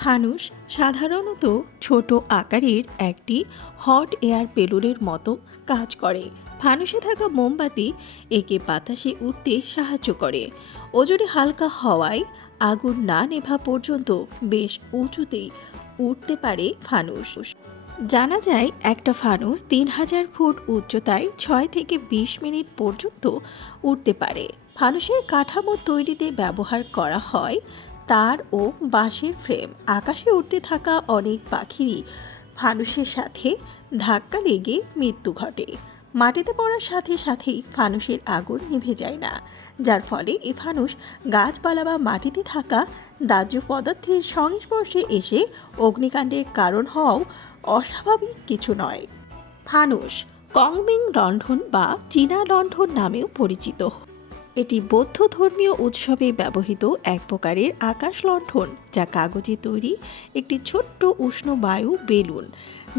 ফানুস সাধারণত ছোট আকারের একটি হট এয়ার বেলুনের মতো কাজ করে। ফানুসে থাকা মোমবাতি একে বাতাসে উঠতে সাহায্য করে। ওজনে হালকা হওয়ায় আগুন না নেভা পর্যন্ত বেশ উঁচুতেই উঠতে পারে ফানুস। জানা যায় একটা ফানুস ৩,০০০ ফুট উচ্চতায় ৬ থেকে ২০ মিনিট পর্যন্ত উঠতে পারে। ফানুসের কাঠামো তৈরিতে ব্যবহার করা হয় তার ও বাঁশের ফ্রেম। আকাশে উড়তে থাকা অনেক পাখিরই ফানুসের সাথে ধাক্কা লেগে মৃত্যু ঘটে। মাটিতে পড়ার সাথে সাথেই ফানুসের আগুন নিভে যায় না, যার ফলে এই ফানুস গাছপালা বা মাটিতে থাকা দাহ্য পদার্থের সংস্পর্শে এসে অগ্নিকাণ্ডের কারণ হওয়াও অস্বাভাবিক কিছু নয়। ফানুস কংমিং লণ্ঠন বা চীনা লণ্ঠন নামেও পরিচিত। এটি বৌদ্ধ ধর্মীয় উৎসবে ব্যবহৃত এক প্রকারের আকাশ লণ্ঠন, যা কাগজে তৈরি একটি ছোট্ট উষ্ণ বায়ু বেলুন,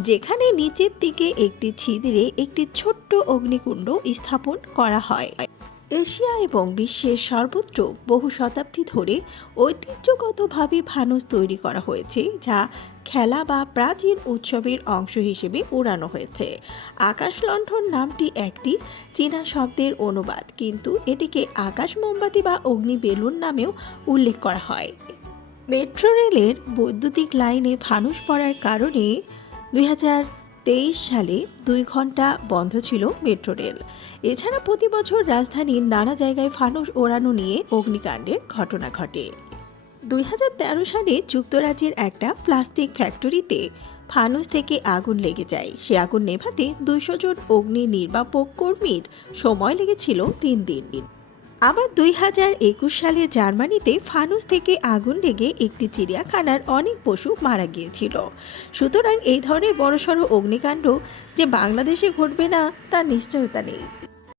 যেখানে নিচের দিকে একটি ছিদ্রে একটি ছোট্ট অগ্নিকুণ্ড স্থাপন করা হয়। এশিয়া এবং বিশ্বের সর্বত্র বহু শতাব্দী ধরে ঐতিহ্যগতভাবে ফানুস তৈরি করা হয়েছে, যা খেলা বা প্রাচীন উৎসবের অংশ হিসেবে উড়ানো হয়েছে। আকাশ লণ্ঠন নামটি একটি চীনা শব্দের অনুবাদ, কিন্তু এটিকে আকাশ মোমবাতি বা অগ্নি বেলুন নামেও উল্লেখ করা হয়। মেট্রো রেলের বৈদ্যুতিক লাইনে ফানুস পড়ার কারণে ২০২৩ সালে ২ ঘন্টা বন্ধ ছিল মেট্রো রেল। এছাড়া প্রতি বছর রাজধানীর নানা জায়গায় ফানুস ওড়ানো নিয়ে অগ্নিকাণ্ডের ঘটনা ঘটে। ২০১৩ সালে যুক্তরাজ্যের একটা প্লাস্টিক ফ্যাক্টরিতে ফানুস থেকে আগুন লেগে যায়। সে আগুন নেভাতে ২০০ জন অগ্নি নির্বাপক কর্মীর সময় লেগেছিল ৩ দিন। আবার ২০২১ সালে জার্মানিতে ফানুস থেকে আগুন লেগে একটি চিড়িয়াখানার অনেক পশু মারা গিয়েছিল। সুতরাং এই ধরনের বড়সড় অগ্নিকাণ্ড যে বাংলাদেশে ঘটবে না তার নিশ্চয়তা নেই।